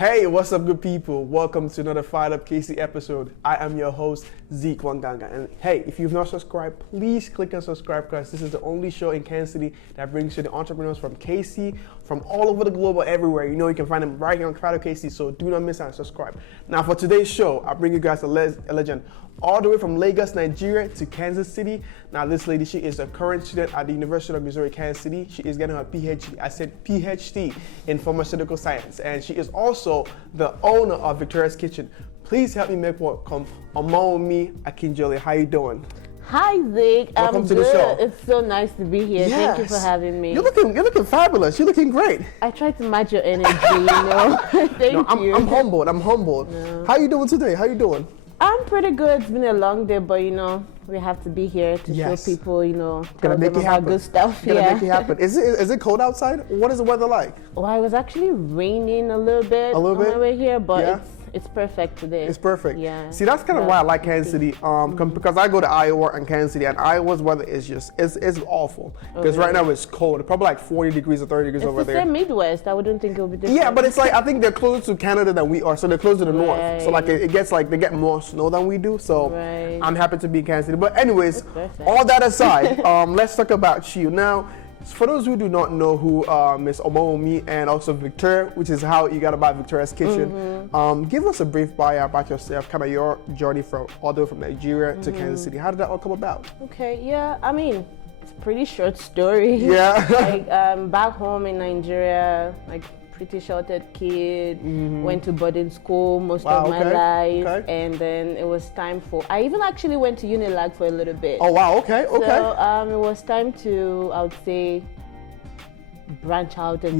Hey, what's up, good people? Welcome to another Fired Up KC episode. I am your host, Zeke Wanganga. And hey, if you've not subscribed, please click on subscribe because this is the only show in Kansas City that brings you the entrepreneurs from KC, from all over the globe or everywhere. You know, you can find them right here on Fired Up KC, so do not miss out and subscribe. Now, for today's show, I bring you guys a legend all the way from Lagos, Nigeria to Kansas City. Now, this lady, she is a current student at the University of Missouri, Kansas City. She is getting her PhD. I said PhD in pharmaceutical science. And she is also the owner of Victoria's Kitchen. Please help me make welcome Omowumi Akinjole. How you doing? Hi, Zeke. Welcome to the show. It's so nice to be here. Yes. Thank you for having me. You're looking fabulous. You're looking great. I try to match your energy, you know. Thank you. I'm humbled. No. How you doing today? How you doing? I'm pretty good. It's been a long day, but you know, we have to be here to show people, you know, tell them about good stuff. Gotta make it happen. Is it cold outside? What is the weather like? Well, it was actually raining a little bit on my way here, but it's perfect today. It's perfect. Yeah. See, that's kind of why I like Kansas City. Because I go to Iowa and Kansas City, and Iowa's weather is just it's awful. Because right now it's cold. It's probably like 40 degrees or 30 degrees over there. It's the Midwest. I wouldn't think it would be different. Yeah, but it's like I think they're closer to Canada than we are, so they're closer to the north. So like it gets like they get more snow than we do. So I'm happy to be in Kansas City. But anyways, all that aside, let's talk about you now. For those who do not know who Miss Omowumi and also Victoria, which is how you got about Victoria's Kitchen, give us a brief bio about yourself, kind of your journey from all the way from Nigeria to Kansas City. How did that all come about? Okay, yeah, I mean, it's a pretty short story. Yeah. Like back home in Nigeria, like pretty sheltered kid, went to boarding school most of my life, and then it was time for, I even actually went to Unilag for a little bit. Oh wow, okay. So it was time to, I would say, branch out and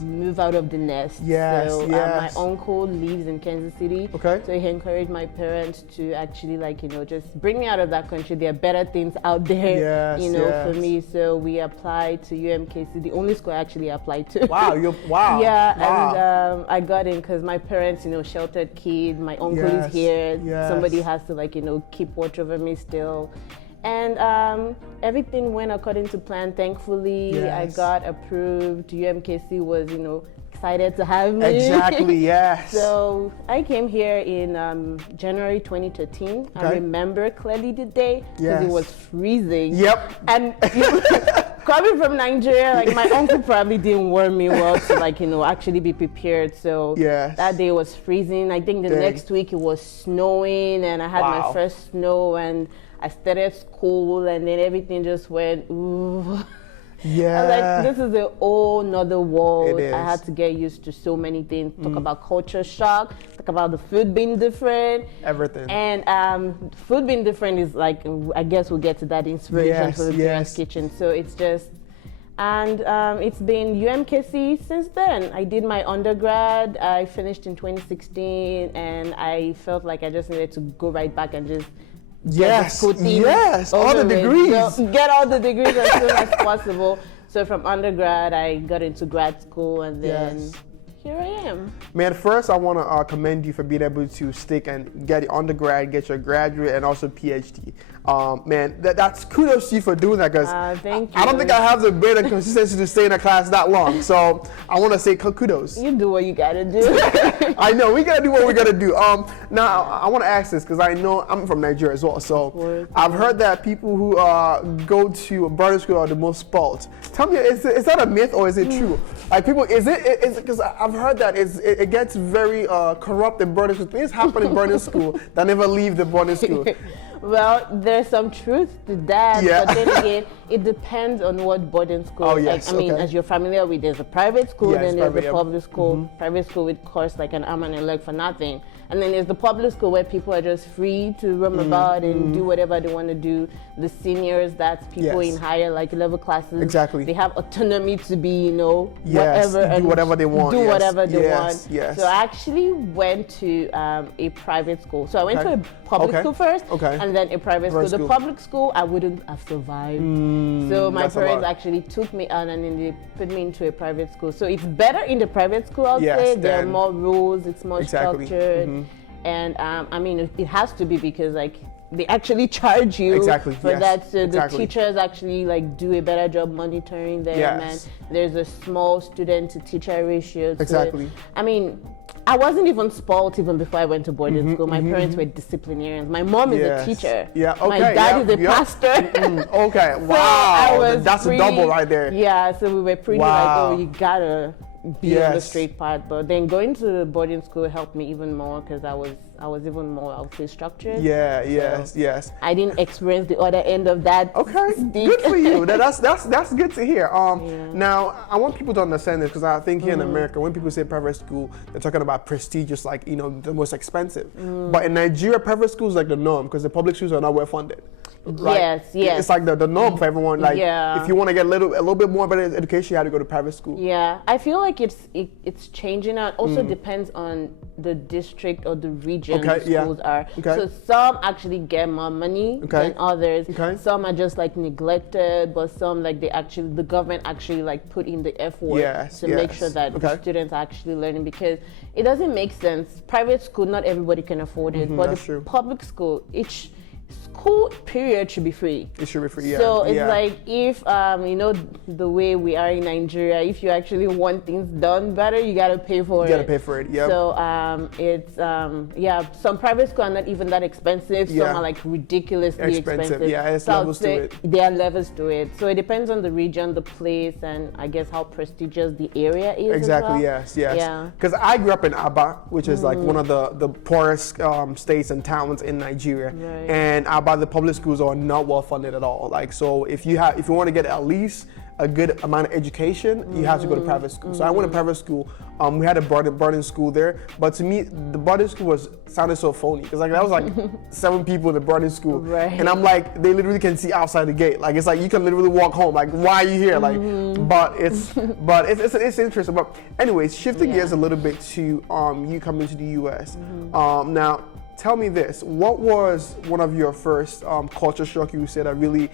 move out of the nest. My uncle lives in Kansas City, so he encouraged my parents to actually, like, you know, just bring me out of that country. There are better things out there, you know, for me. So we applied to UMKC, the only school I actually applied to. And I got in because my parents, you know, sheltered kid, my uncle is here, somebody has to, like, you know, keep watch over me still. And everything went according to plan, thankfully. I got approved. UMKC was, you know, excited to have me. Exactly, yes. So I came here in January 2013. I remember clearly the day because it was freezing. Yep. And coming from Nigeria, like my uncle probably didn't warn me well to, like, you know, actually be prepared. So that day was freezing. I think the next week it was snowing, and I had my first snow, and I started school, and then everything just went, ooh. Yeah. Like, this is a whole nother world. I had to get used to so many things. Talk about culture shock, talk about the food being different. Everything. And food being different is like, I guess we'll get to that inspiration for the Victoria's Kitchen. So it's just, and it's been UMKC since then. I did my undergrad. I finished in 2016, and I felt like I just needed to go right back and just all the degrees. So get all the degrees as soon as possible. So from undergrad, I got into grad school, and then here I am. Man, first I want to commend you for being able to stick and get your undergrad, get your graduate, and also PhD. Man, that's kudos to you for doing that, because thank you. I don't think I have the brain and consistency to stay in a class that long. So I want to say kudos. You do what you gotta do. I know, we gotta do what we gotta do. Now I want to ask this because I know I'm from Nigeria as well. So I've heard that people who go to boarding school are the most spoiled. Tell me, is that a myth or is it true? Like people, is it because I've heard that it gets very corrupt in boarding school. Things happen in boarding school that never leave the boarding school. Well, there's some truth to that, but then again, it depends on what boarding school. As you're familiar with, there's a private school, then there's the public school. Private school would cost like an arm and a leg for nothing. And then there's the public school where people are just free to roam about and do whatever they want to do. The seniors, that's people in higher like level classes. Exactly. They have autonomy to be, you know, whatever and do whatever they want. Do whatever they want. Yes. So I actually went to a private school. So I went to a public school first, and then a private school. The public school, I wouldn't have survived. So my parents actually took me out, and then they put me into a private school. So it's better in the private school, I'll say. There are more rules, it's more structured. And I mean, it has to be, because like they actually charge you for that. So the teachers actually like do a better job monitoring them, and there's a small student to teacher ratio. So, I mean, I wasn't even spoiled even before I went to boarding school. My parents were disciplinarians. My mom is a teacher. My dad is a pastor. Okay, wow. So that's a double right there. Yeah, so we were pretty like, oh, you gotta be on the straight path. But then going to boarding school helped me even more because I was even more, I would say, structured. Yes. I didn't experience the other end of that. Okay, good for you. That's good to hear. Now, I want people to understand this because I think here in America, when people say private school, they're talking about prestigious, like, you know, the most expensive. But in Nigeria, private school is like the norm because the public schools are not well funded. Right? Yes. It's like the norm for everyone. Like, if you want to get a little bit more better education, you have to go to private school. Yeah, I feel like it's changing now. It also depends on the district or the region the schools are. So some actually get more money than others. Some are just like neglected, but some like the government actually like put in the effort to make sure that the students are actually learning, because it doesn't make sense. Private school, not everybody can afford it, but the public school, each school period should be free. It should be free, So it's like if, you know, the way we are in Nigeria, if you actually want things done better, you gotta pay for it. You gotta pay for it, So it's, some private schools are not even that expensive. Some are like ridiculously expensive. Yeah, it's levels to it. There are levels to it. So it depends on the region, the place, and I guess how prestigious the area is. Exactly, as well. Yes. Because I grew up in Aba, which is like one of the poorest states and towns in Nigeria. And Aba, the public schools are not well funded at all. Like, so if you want to get at least a good amount of education, you have to go to private school. So I went to private school. We had a boarding school there, but to me, the boarding school sounded so phony because like that was like 7 people in the boarding school, and I'm like, they literally can see outside the gate. Like, it's like you can literally walk home. Like, why are you here? Like, but it's interesting. But anyways, shifting gears a little bit to you coming to the U.S. Now, tell me this, what was one of your first culture shock you said that really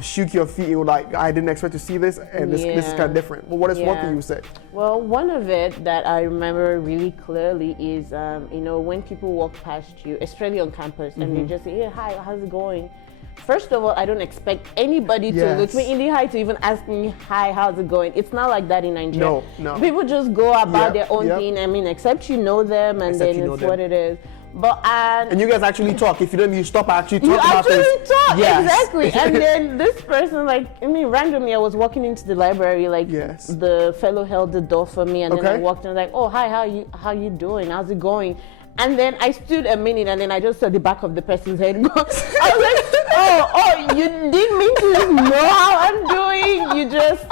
shook your feet? You were like, I didn't expect to see this, and this is kind of different. Well, what is one thing you would say? Well, one of it that I remember really clearly is, you know, when people walk past you, especially on campus, and they just say, hey, hi, how's it going? First of all, I don't expect anybody to look me in the eye to even ask me, hi, how's it going? It's not like that in Nigeria. No. People just go about their own thing. I mean, except you know them, and then it's what it is. But and you guys actually talk. If you don't, you stop actually talking about this. You actually talk, exactly. And then this person, like, I mean, randomly, I was walking into the library, like, the fellow held the door for me, and then I walked in, like, oh, hi, how you doing? How's it going? And then I stood a minute, and then I just saw the back of the person's head go. I was like, oh, you didn't mean to know how I'm doing. You just,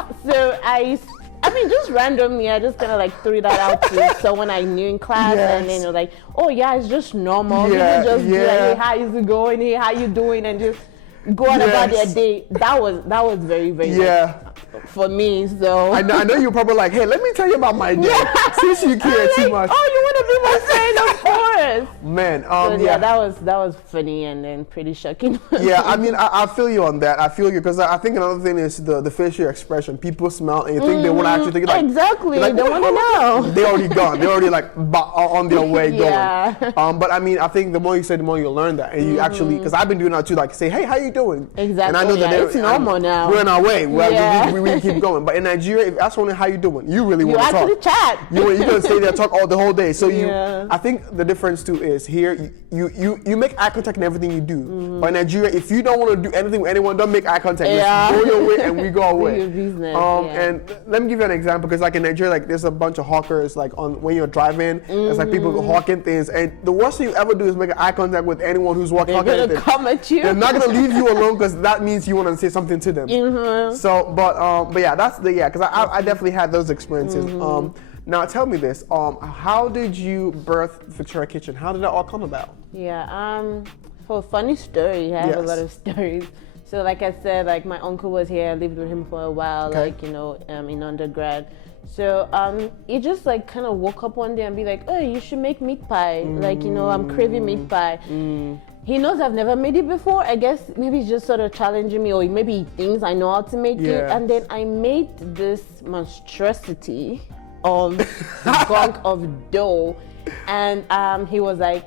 I mean, just randomly, I just kind of like threw that out to someone I knew in class, and then they're like, oh yeah, it's just normal. People just be like, hey, how is it going? Hey, how you doing? And just go on about their day. That was very, very nice for me. So I know you're probably like, hey, let me tell you about my day. Since you care too much. Oh, you want to be my friend? Of course. Man, that was funny and then pretty shocking. I mean, I feel you on that. I feel you because I think another thing is the facial expression. People smell and you think they want to actually think like exactly. Like, they want to know. They're already gone. They're already like on their way going. But I mean, I think the more you say, the more you learn that, and you actually, because I've been doing that too. Like, say, hey, how you doing? Exactly. And I know that it's normal now. We're on our way. We keep going. But in Nigeria, if that's only how you doing, you really want to talk. You actually chat. You're gonna stay there talk all the whole day. So I think the difference too is here you make eye contact in everything you do. But in Nigeria, if you don't want to do anything with anyone, don't make eye contact. Just go your way and we go away. Your business. And let me give you an example because like in Nigeria, like there's a bunch of hawkers like on when you're driving. There's like people hawking things, and the worst thing you ever do is make eye contact with anyone who's walking. They're gonna come at you. They're not gonna leave you alone because that means you want to say something to them. So, but yeah, that's because I definitely had those experiences. Now tell me this, how did you birth Victoria Kitchen? How did that all come about? For a funny story, I have a lot of stories. So like I said, like my uncle was here, I lived with him for a while, like, you know, in undergrad. So he just like kind of woke up one day and be like, oh, you should make meat pie. Like, you know, I'm craving meat pie. He knows I've never made it before. I guess maybe he's just sort of challenging me, or maybe he thinks I know how to make it. And then I made this monstrosity of gunk of dough, and he was like,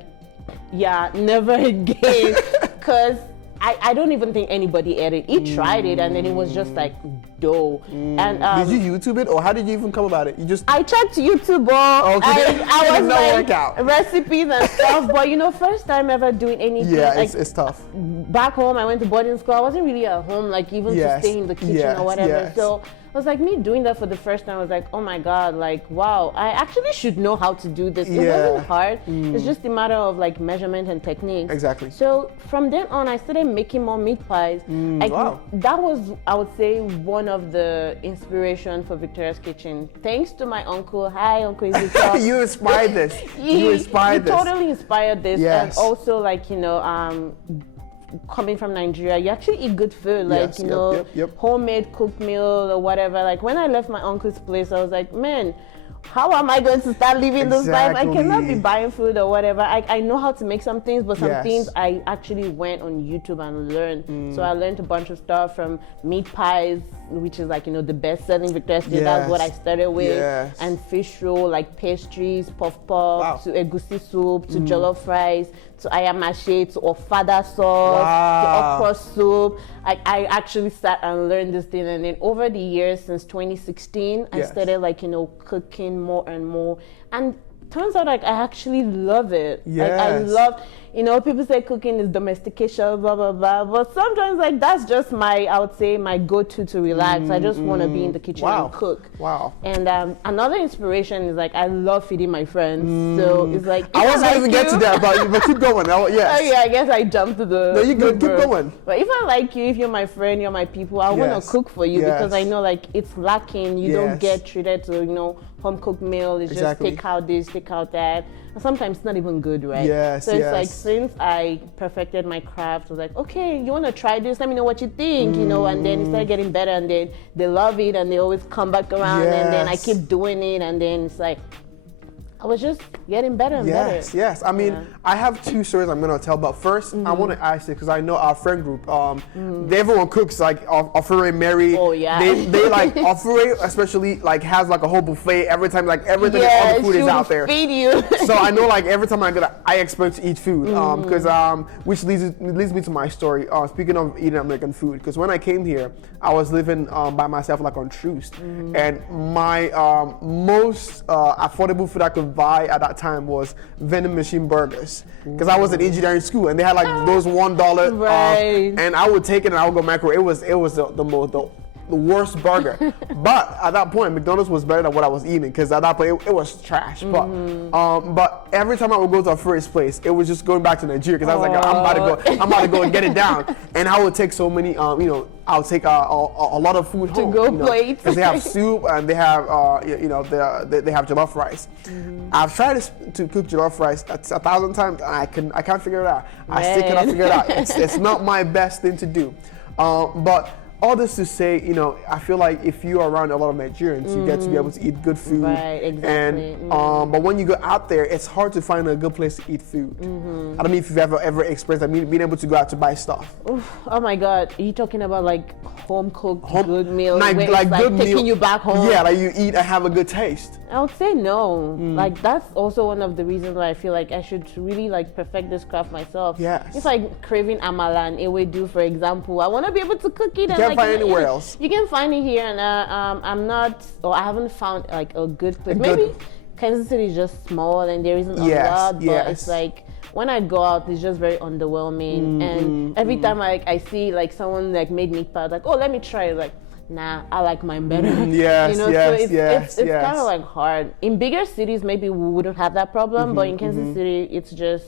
yeah, never again. because I don't even think anybody ate it. He tried it and then it was just like dough. And did you YouTube it, or how did you even come about it? You just I checked YouTube, okay. I was like recipes and stuff, but you know, first time ever doing anything. Yeah, like, it's tough. Back home, I went to boarding school. I wasn't really at home, like even to stay in the kitchen or whatever. So I was like, me doing that for the first time, I was like, oh my God, like, wow, I actually should know how to do this. It wasn't hard. It's just a matter of like measurement and techniques. Exactly. So from then on, I started making more meat pies. Wow. That was, I would say, one of the inspiration for Victoria's Kitchen. Thanks to my uncle. Hi, Uncle Ezekiel. You inspired this. You inspired this. Totally inspired this. Yes. And also, like, you know, coming from Nigeria, you actually eat good food, like, you know, homemade cooked meal or whatever. Like when I left my uncle's place, I was like, man, how am I going to start living this life? I cannot be buying food or whatever. I know how to make some things, but some things I actually went on YouTube and learned. So I learned a bunch of stuff from meat pies, which is like, you know, the best selling Victoria's Secret. That's what I started with. And fish roll, like pastries, puff to egusi soup, to jollof rice, to ayamashi, to ofada sauce, to okra soup. I actually sat and learned this thing, and then over the years since 2016, I started like, you know, cooking more and more, and turns out like I actually love it. Like I love, you know, people say cooking is domestication, blah blah blah, but sometimes like that's just my, I would say, my go-to to relax. I just want to be in the kitchen and cook. And another inspiration is like I love feeding my friends. So it's like I wasn't like even get to that, but keep going. Oh yeah, I guess I jumped to the. No, you good. Keep going. But if I like you, if you're my friend, you're my people, I want to cook for you because I know like it's lacking. You don't get treated to, you know, home cooked meal. It's just take out this, take out that. And sometimes it's not even good, right? So it's like, since I perfected my craft, I was like, okay, you want to try this? Let me know what you think, you know. And then it started getting better, and then they love it, and they always come back around, and then I keep doing it, and then it's like I was just getting better and better. Yes. I mean, I have two stories I'm gonna tell, but first I want to ask you because I know our friend group. Everyone cooks like Ofure Mary. Oh yeah. They like Ofure, especially like has like a whole buffet every time. Like everything, all the food is out there. Feed you. So I know like every time I expect to eat food. Because which leads me to my story. Speaking of eating American food, because when I came here, I was living by myself like on Troost, and my most affordable food I could buy at that time was vending machine burgers, because I was in engineering school and they had like those $1 and I would take it and I would go macro. It was the worst burger. But at that point, McDonald's was better than what I was eating, because at that point it was trash. But every time I would go to a first place, it was just going back to Nigeria, because I was like, I'm about to go and get it down. And I would take so many, you know, I'll take a lot of food home. To go plates. Because they have soup and they have, you know, they have jollof rice. I've tried to cook jollof rice 1,000 times, and I can't figure it out. I still cannot figure it out. It's not my best thing to do. But all this to say, you know, I feel like if you're around a lot of Nigerians, you get to be able to eat good food. And but when you go out there, it's hard to find a good place to eat food. I don't know if you've ever experienced that, being able to go out to buy stuff. Oh my God, are you talking about like home cooked good meals, like good taking you back home? Yeah, like you eat and have a good taste. I would say no. Like that's also one of the reasons why I feel like I should really like perfect this craft myself. If like craving amala and ewedu, for example, I want to be able to cook it. You can't find it anywhere else. You can find it here, and I haven't found like a good place. Maybe Kansas City is just small and there isn't a lot, but it's like when I go out, it's just very underwhelming. And every time I see like someone like made meat pie, like, oh, let me try it, like, nah, I like mine better. You know, so it's kind of like hard. In bigger cities, maybe we wouldn't have that problem, but in Kansas City, it's just,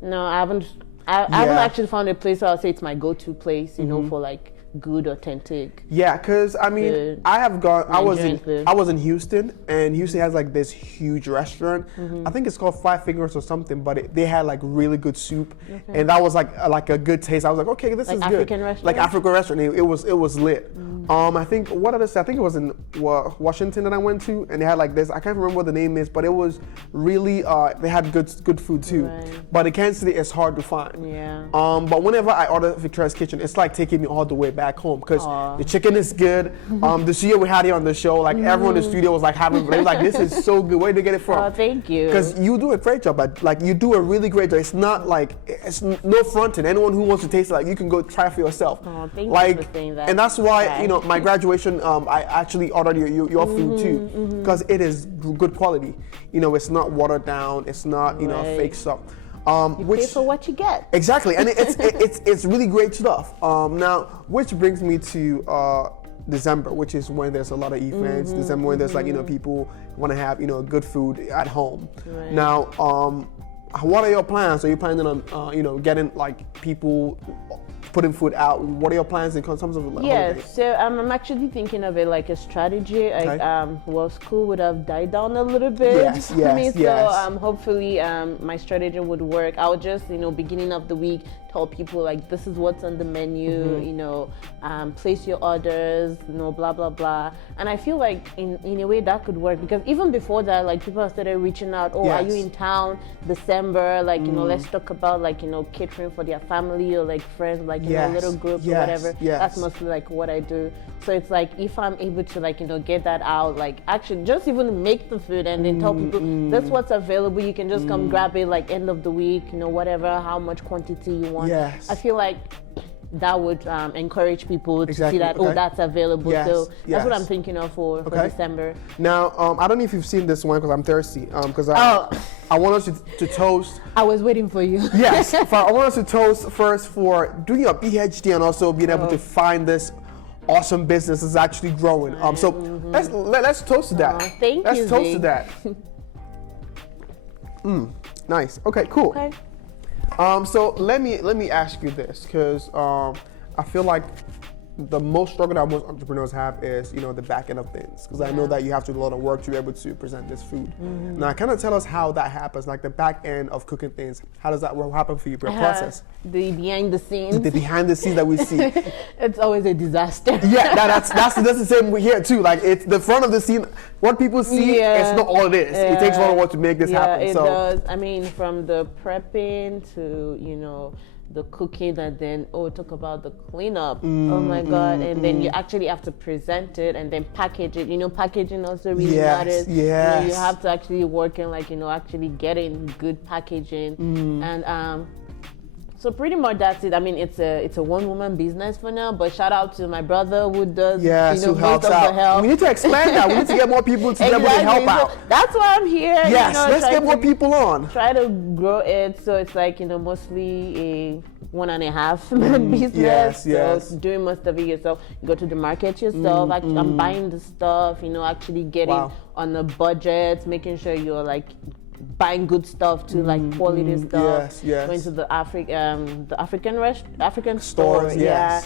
no, I haven't actually found a place where I'll say it's my go-to place, you know, for like good, authentic. Yeah, because I mean, I have gone. I was in Houston, and Houston has like this huge restaurant. I think it's called Five Fingers or something, but they had like really good soup, and that was like a good taste. I was like, okay, this is African good. Restaurant? Like African restaurant. It was lit. I think I think it was in Washington that I went to, and they had like this. I can't remember what the name is, but it was really they had good food too. But in Kansas City, it's hard to find. Yeah. But whenever I order Victoria's Kitchen, it's like taking me all the way back home because the chicken is good. This year we had it on the show. Like everyone in the studio was like they were like, this is so good. Where did they get it from? Oh, thank you. Because you do a great job. But like you do a really great job. It's not like it's no fronting. Anyone who wants to taste it, like you can go try it for yourself. Oh, thank like, you for saying that. And that's why my graduation, I actually ordered your food too because it is good quality. It's not watered down. It's not fake stuff. You pay for what you get. Exactly, and it's really great stuff. Now, which brings me to December, which is when there's a lot of events. December when there's people want to have good food at home. Right. Now, what are your plans? Are you planning on getting people putting food out? What are your plans in terms of holiday? So I'm actually thinking of it like a strategy. Okay. School would have died down a little bit for me. So hopefully my strategy would work. I'll just beginning of the week tell people like this is what's on the menu. Place your orders. Blah blah blah. And I feel like in a way that could work because even before that, like people have started reaching out. Oh, are you in town December? Like let's talk about catering for their family or like friends. Like little groups or whatever. That's mostly like what I do. So it's like if I'm able to get that out, like actually just even make the food and then tell people that's what's available. You can just come grab it like end of the week, whatever, how much quantity you want. Yes. I feel like that would encourage people to see that that's available. So that's what I'm thinking of for December. Now I don't know if you've seen this one because I'm thirsty. Because I want us to toast. I was waiting for you. Yes, I want us to toast first for doing your PhD and also being able to find this awesome business is actually growing. So let's toast to that. Thank you. Let's toast to that. Nice. Okay. Cool. Okay. So let me ask you this because I feel like the most struggle that most entrepreneurs have is the back end of things because I know that you have to do a lot of work to be able to present this food. Now kind of tell us how that happens, like the back end of cooking things. How does that happen for you? The process. The behind the scenes. The behind the scenes that we see. It's always a disaster. Yeah, that's the same here too. Like it's the front of the scene. What people see, it's not all it is. It takes a lot of work to make this happen. It does. I mean, from the prepping to the cooking and then talk about the cleanup. Oh my God. And then you actually have to present it and then package it. Packaging also really matters. Yes. You have to actually work in actually getting good packaging. And so pretty much that's it. I mean, it's a one-woman business for now, but shout out to my brother who does who most helps of out. the help. We need to expand that. We need to get more people to be able to help out. That's why I'm here. Yes, let's get more people on. Try to grow it so it's mostly a 1.5 man business. So doing most of it yourself. You go to the market yourself. I'm buying the stuff. Actually getting on a budget, making sure you're buying good stuff too, quality stuff. Going to the African stores. And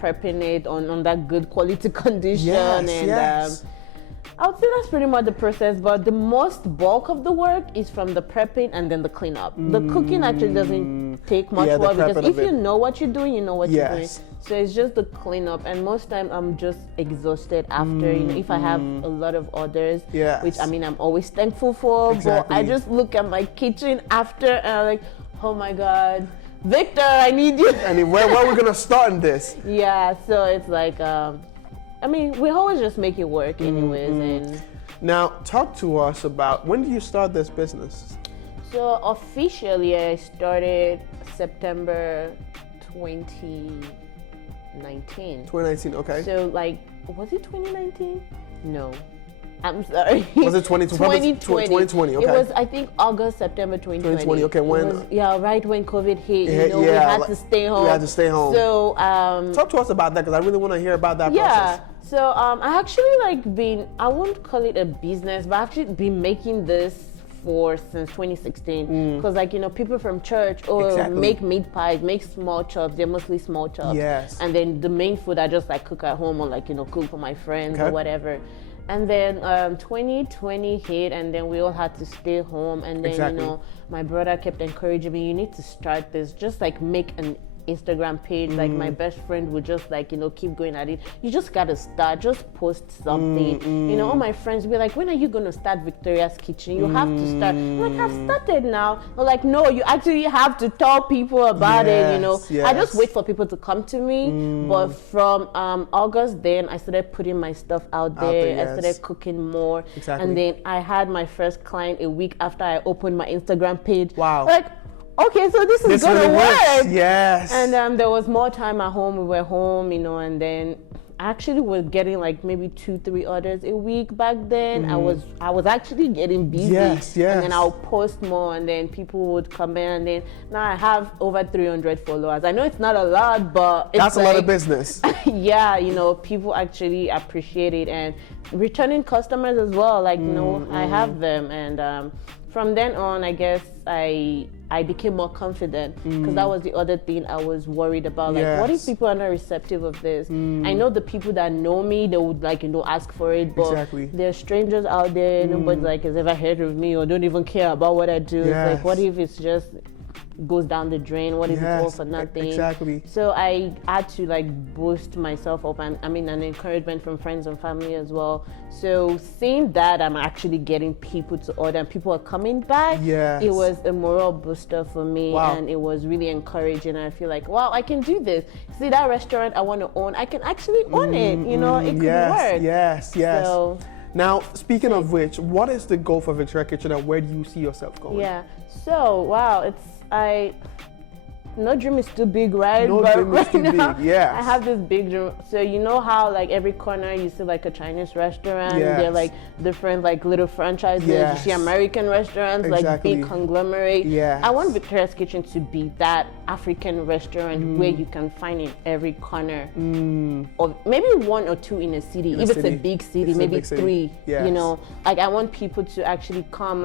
prepping it on that good quality condition. I would say that's pretty much the process, but the most bulk of the work is from the prepping and then the cleanup. The cooking actually doesn't take much work because if you know what you're doing, you know what you're doing. So it's just the cleanup, and most time I'm just exhausted after. If I have a lot of orders, which I mean I'm always thankful for. But I just look at my kitchen after and I'm like, oh my God, Victor, I need you. And where are we gonna start in this? So it's like. I mean, we always just make it work anyways. And now, talk to us about when did you start this business? So officially, I started September 2019. 2019, okay. So was it 2019? No. I'm sorry. Was it 2020? 2020, okay. It was, I think, August, September 2020. Okay, when? Right when COVID hit, we had to stay home. We had to stay home. So, talk to us about that, because I really want to hear about that process. So, I actually, I won't call it a business, but I've actually been making this since 2016. Because, people from church, make meat pies, make small chops. They're mostly small chops. Yes. And then the main food, I just, cook at home or, cook for my friends or whatever. And then 2020 hit, and then we all had to stay home. And then, my brother kept encouraging me, you need to start this. Just make Instagram page. Like my best friend would just like, keep going at it. You just gotta start, just post something. All my friends be like, when are you gonna start Victoria's Kitchen? You have to start. I'm like, I've started now. They're like, no, you actually have to tell people about it, Yes. I just wait for people to come to me. But from August then I started putting my stuff out there. Yes. I started cooking more. Exactly. And then I had my first client a week after I opened my Instagram page. Wow. Like, okay, so this is gonna really work. Yes. And there was more time at home. We were home, and then I actually was getting like maybe 2-3 orders a week back then. I was actually getting busy. Yes. And then I'll post more, and then people would come in, and then now I have over 300 followers. I know it's not a lot, but it's that's a lot of business. Yeah, people actually appreciate it, and returning customers as well. Like, I have them, and from then on, I guess I became more confident, because that was the other thing I was worried about. Like, what if people are not receptive of this? I know the people that know me, they would ask for it, but Exactly. there's strangers out there. Nobody has ever heard of me or don't even care about what I do. Yes. It's like, what if it's just goes down the drain? What if it's all for nothing? Exactly. So I had to boost myself up, and an encouragement from friends and family as well. So seeing that I'm actually getting people to order and people are coming back, Yes. it was a moral booster for me. Wow. And it was really encouraging. I feel like, wow, I can do this. See, that restaurant I want to own, I can actually own it. It could work. Yes. So, now, speaking of which, what is the goal for Victoria Kitchen, and where do you see yourself going? yeah. So, wow, no dream is too big, right? No But dream is too big, yes. I have this big dream. So you know how every corner you see a Chinese restaurant, Yes. they're different little franchises. Yes. You see American restaurants, Exactly. big conglomerate. Yes. I want Victoria's Kitchen to be that African restaurant where you can find in every corner, or maybe 1 or 2 in a city. If it's a big city, maybe 3. Yes. I want people to actually come,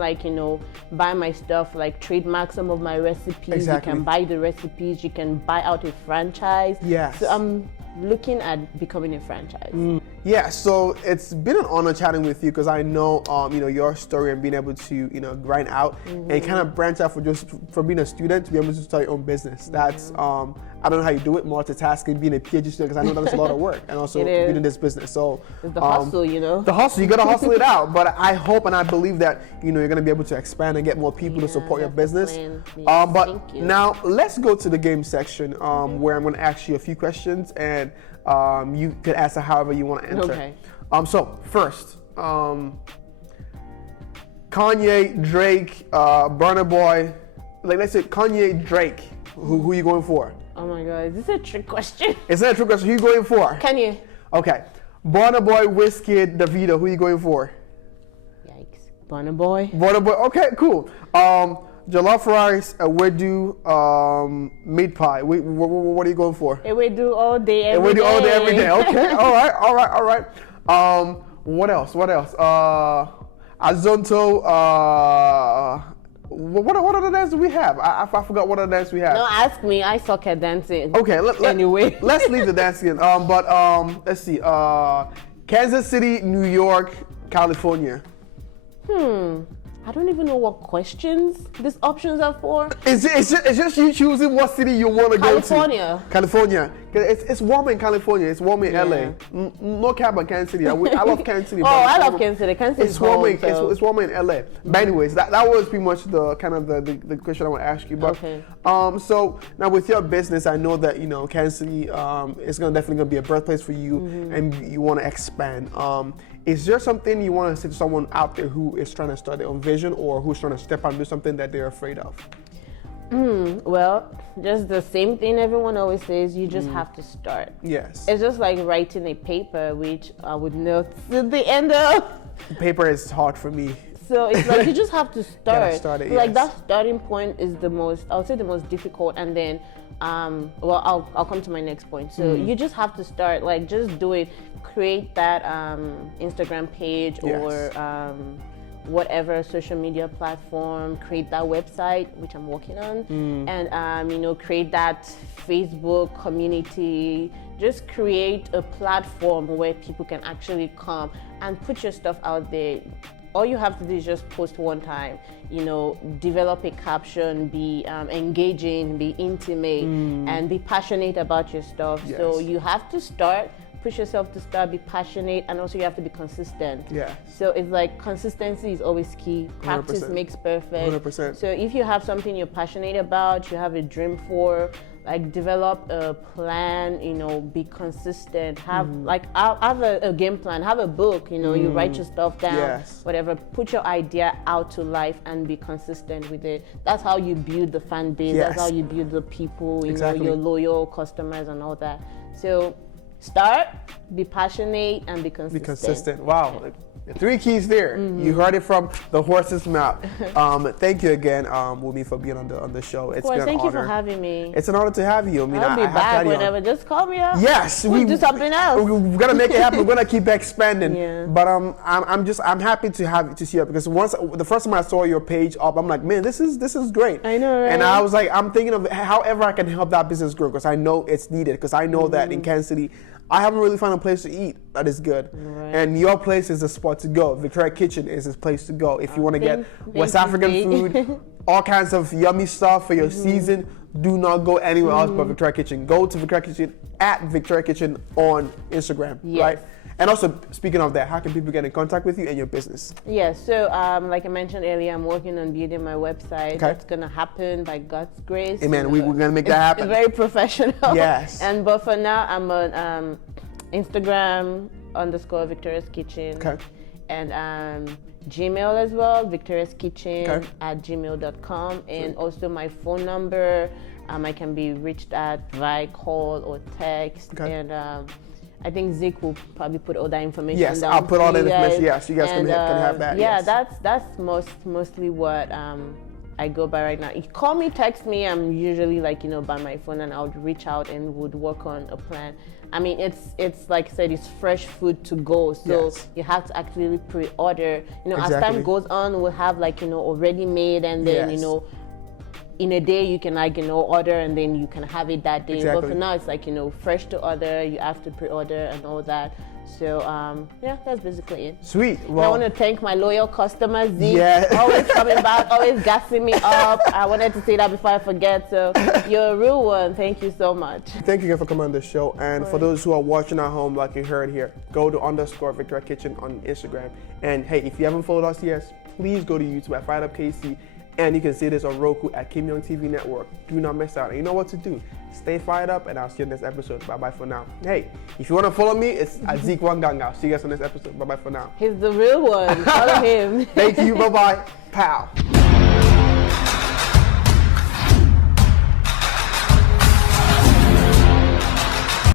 buy my stuff, trademark some of my recipes. Exactly. You can buy the recipes, you can buy out a franchise. Yes. So I'm looking at becoming a franchise. Yeah, so it's been an honor chatting with you, because I know your story and being able to grind out and kind of branch out from being a student to be able to start your own business. That's I don't know how you do it, multitasking, being a PhD student, because I know that's a lot of work, and also being in this business. So it's the hustle, The hustle, you gotta hustle it out. But I hope and I believe that you're gonna be able to expand and get more people to support your business. Yes, But thank you. now let's go to the game section, where I'm gonna ask you a few questions, and you can answer however you want to answer. Okay. So first, Kanye, Drake, Burna Boy. Let's say Kanye, Drake. Who are you going for? Oh my God, is this a trick question? It's not a trick question. Who are you going for? Can you? Okay. Burna Boy, Wizkid, Davido. Who are you going for? Yikes. Burna Boy. Burna Boy. Okay, cool. Jollof rice, Ewedu, meat pie. What are you going for? Ewedu all day, every day. Ewedu all day, every day. Okay. All right. What else? Azonto. What other dance do we have? I forgot what other dance we have. No, ask me. I suck at dancing. Okay. Anyway. Let's leave the dancing. Let's see. Kansas City, New York, California. I don't even know what questions these options are for. It's just you choosing what city you want to go to. California. It's warm in California. It's warm in LA. No cap on Kansas City. I love Kansas City. I love Kansas City. Kansas City is warm. home, It's warm in LA. But anyways, that was pretty much the kind of the question I want to ask you. But okay. So now with your business, I know that Kansas City is definitely gonna be a birthplace for you, and you want to expand. Is there something you want to say to someone out there who is trying to start their own vision, or who's trying to step out and do something that they're afraid of? Well, just the same thing everyone always says, you just have to start. Yes. It's just like writing a paper, which I would note at the end of. Paper is hard for me. So it's like you just have to start. Start it, like yes. that starting point is I would say the most difficult, and then I'll come to my next point. So you just have to start, just do it. Create that Instagram page, yes. or whatever social media platform, create that website, which I'm working on, and create that Facebook community. Just create a platform where people can actually come and put your stuff out there. all you have to do is just post one time, you know, develop a caption, be engaging, be intimate, and be passionate about your stuff. Yes. So you have to start, push yourself to start, be passionate, and also you have to be consistent. Yeah. So it's like consistency is always key. Practice 100%. Makes perfect. 100%. So if you have something you're passionate about, you have a dream for, like develop a plan, you know, be consistent, have have a game plan, have a book, you know, you write your stuff down, Yes. whatever, put your idea out to life and be consistent with it. That's how you build the fan base, Yes. that's how you build the people, you Exactly. know, your loyal customers and all that. So start, be passionate, and be consistent. Be consistent. Wow. The 3 keys there. You heard it from the horse's mouth. Thank you again, Wumi, for being on the show. It's been an Thank honor. you for having me. It's an honor to have you. I mean, I'll be I have back to have you on. whenever. Just call me up. Yes, we'll do something else. We're gonna make it happen. We're gonna keep expanding. Yeah. But I'm happy to see it because the first time I saw your page up, I'm like, man, this is great. I know, right? And I was like, I'm thinking of however I can help that business grow because I know it's needed. Because I know that in Kansas City, I haven't really found a place to eat that is good. Right. And your place is the spot to go. Victoria Kitchen is the place to go if you want to get West African food, all kinds of yummy stuff for your season. Do not go anywhere else but Victoria Kitchen. Go to Victoria Kitchen at Victoria Kitchen on Instagram, Yes. right? And also, speaking of that, how can people get in contact with you and your business? Yeah, so like I mentioned earlier, I'm working on building my website. Okay. That's gonna happen by God's grace. Amen. We're gonna make that happen. It's very professional. Yes. But for now, I'm on Instagram _Victoria's Kitchen. Okay. And Gmail as well, Victoria's Kitchen Okay. at gmail.com. And also my phone number, I can be reached at via call or text. Okay. And I think Zeke will probably put all that information Yes, down. I'll put all for that you information. guys. Yes, you guys can have that. Yeah, yes. that's mostly what I go by right now. You call me, text me. I'm usually like, you know, by my phone, and I would reach out and would work on a plan. I mean, it's like I said, it's fresh food to go, so Yes. you have to actually pre-order. You know, as Exactly. time goes on, we'll have like, you know, already made, and then Yes. you know, in a day you can like, you know, order and then you can have it that day. Exactly. But for now, it's like, you know, fresh to order. You have to pre-order and all that. So yeah, that's basically it. Sweet. And I Well, want to thank my loyal customers, Zeke, Yeah. always coming back, always gassing me up. I wanted to say that before I forget. So you're a real one. Thank you so much. thank you again for coming on the show. And for those who are watching at home, like you heard here, go to _Victoria Kitchen on Instagram. And hey, if you haven't followed us yet, please go to YouTube at Fired Up KC. And you can see this on Roku at Kim Young TV Network. Do not miss out. And you know what to do. Stay fired up, and I'll see you in this episode. Bye-bye for now. Hey, if you want to follow me, it's at Zeke Wanganga. I'll see you guys on this episode. Bye-bye for now. He's the real one. Follow him. Thank you. Bye-bye. Pow.